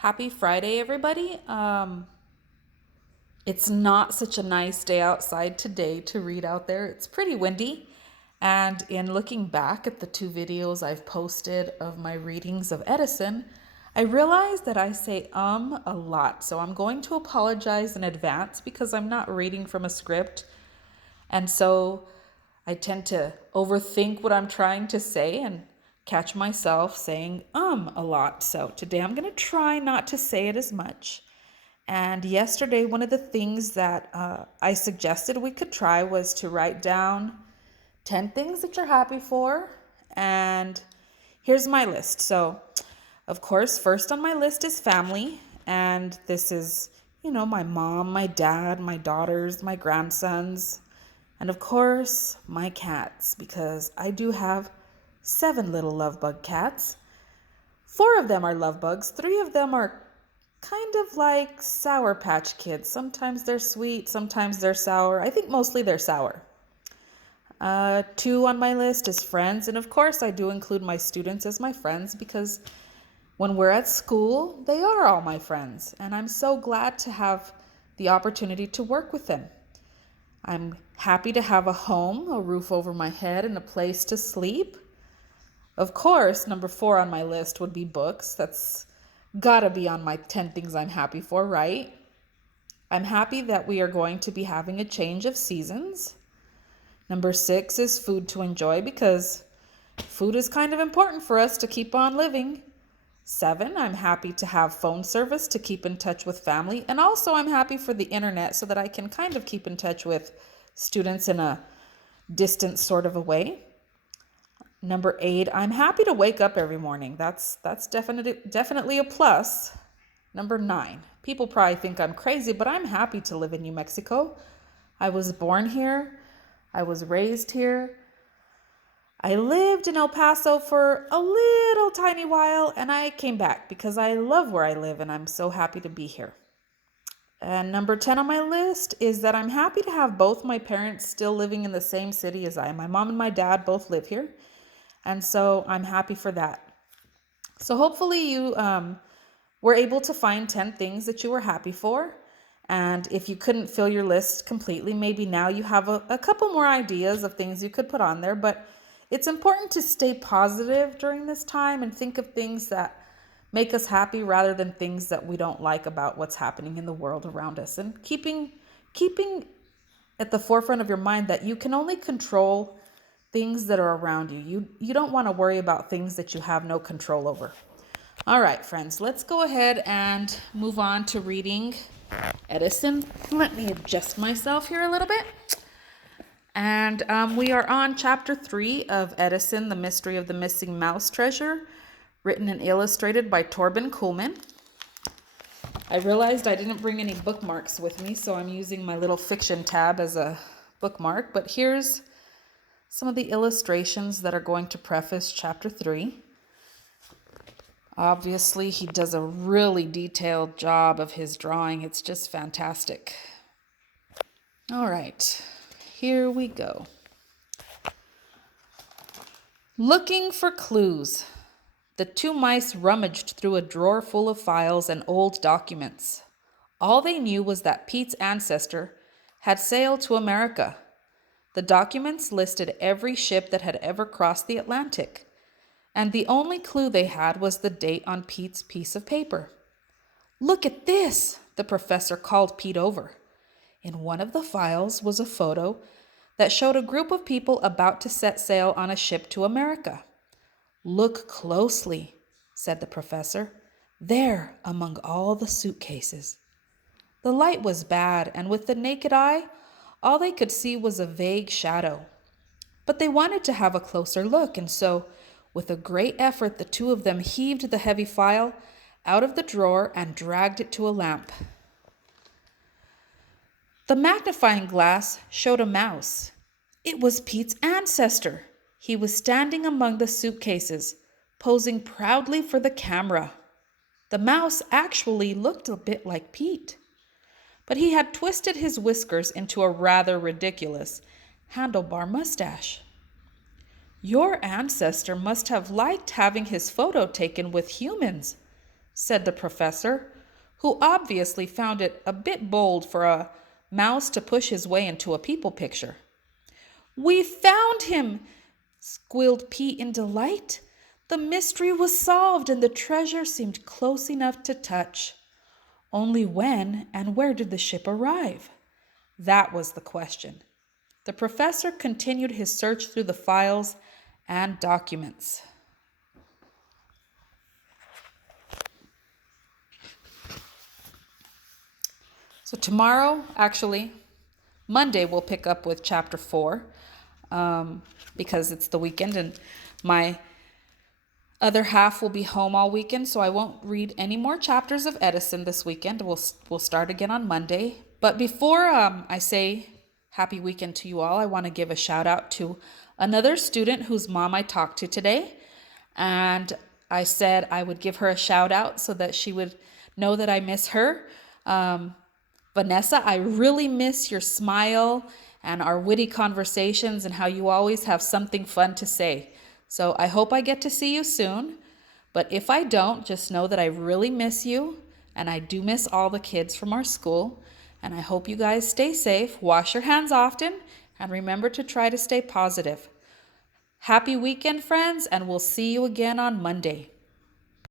Happy Friday, everybody. It's not such a nice day outside today to read out there. It's pretty windy. And in looking back at the two videos I've posted of my readings of Edison, I realized that I say a lot. So I'm going to apologize in advance because I'm not reading from a script. And so I tend to overthink what I'm trying to say and catch myself saying a lot. So today I'm going to try not to say it as much. And yesterday, one of the things that I suggested we could try was to write down 10 things that you're happy for. And here's my list. So, of course, first on my list is family. And this is, my mom, my dad, my daughters, my grandsons, and of course, my cats, because I do have 7 little love bug cats. 4 of them are love bugs. 3 of them are kind of like Sour Patch Kids. Sometimes they're sweet, sometimes they're sour. I think mostly they're sour. 2 on my list is friends. And of course, I do include my students as my friends because when we're at school, they are all my friends. And I'm so glad to have the opportunity to work with them. I'm happy to have a home, a roof over my head, and a place to sleep. Of course, number 4 on my list would be books. That's gotta be on my 10 things I'm happy for, right? I'm happy that we are going to be having a change of seasons. Number 6 is food to enjoy because food is kind of important for us to keep on living. 7, I'm happy to have phone service to keep in touch with family. And also I'm happy for the internet so that I can kind of keep in touch with students in a distant sort of a way. Number 8, I'm happy to wake up every morning. That's definitely a plus. Number 9, people probably think I'm crazy, but I'm happy to live in New Mexico. I was born here. I was raised here. I lived in El Paso for a little tiny while and I came back because I love where I live and I'm so happy to be here. And number 10 on my list is that I'm happy to have both my parents still living in the same city as I am. My mom and my dad both live here. And so I'm happy for that. So hopefully you were able to find 10 things that you were happy for. And if you couldn't fill your list completely, maybe now you have a couple more ideas of things you could put on there. But it's important to stay positive during this time and think of things that make us happy rather than things that we don't like about what's happening in the world around us. And keeping at the forefront of your mind that you can only control things that are around you. You don't want to worry about things that you have no control over. All right, friends, let's go ahead and move on to reading Edison. Let me adjust myself here a little bit. And we are on chapter 3 of Edison, The Mystery of the Missing Mouse Treasure, written and illustrated by Torben Kuhlman. I realized I didn't bring any bookmarks with me, so I'm using my little fiction tab as a bookmark. But here's some of the illustrations that are going to preface chapter 3. Obviously, he does a really detailed job of his drawing. It's just fantastic. All right, here we go. Looking for clues. The 2 mice rummaged through a drawer full of files and old documents. All they knew was that Pete's ancestor had sailed to America. The documents listed every ship that had ever crossed the Atlantic. And the only clue they had was the date on Pete's piece of paper. "Look at this," the professor called Pete over. In one of the files was a photo that showed a group of people about to set sail on a ship to America. "Look closely," said the professor. "There, among all the suitcases." The light was bad, and with the naked eye, all they could see was a vague shadow. But they wanted to have a closer look, and so with a great effort, the 2 of them heaved the heavy file out of the drawer and dragged it to a lamp. The magnifying glass showed a mouse. It was Pete's ancestor. He was standing among the suitcases, posing proudly for the camera. The mouse actually looked a bit like Pete, but he had twisted his whiskers into a rather ridiculous handlebar mustache. "Your ancestor must have liked having his photo taken with humans," said the professor, who obviously found it a bit bold for a mouse to push his way into a people picture. "We found him!" squealed Pete in delight. The mystery was solved and the treasure seemed close enough to touch. Only when and where did the ship arrive? That was the question. The professor continued his search through the files and documents. So tomorrow, actually, Monday, we'll pick up with chapter 4 because it's the weekend and my other half will be home all weekend, so I won't read any more chapters of Edison this weekend. We'll start again on Monday. But before I say happy weekend to you all, I want to give a shout out to another student whose mom I talked to today. And I said I would give her a shout out so that she would know that I miss her. Vanessa, I really miss your smile and our witty conversations and how you always have something fun to say. So I hope I get to see you soon. But if I don't, just know that I really miss you. And I do miss all the kids from our school. And I hope you guys stay safe, wash your hands often, and remember to try to stay positive. Happy weekend, friends, and we'll see you again on Monday.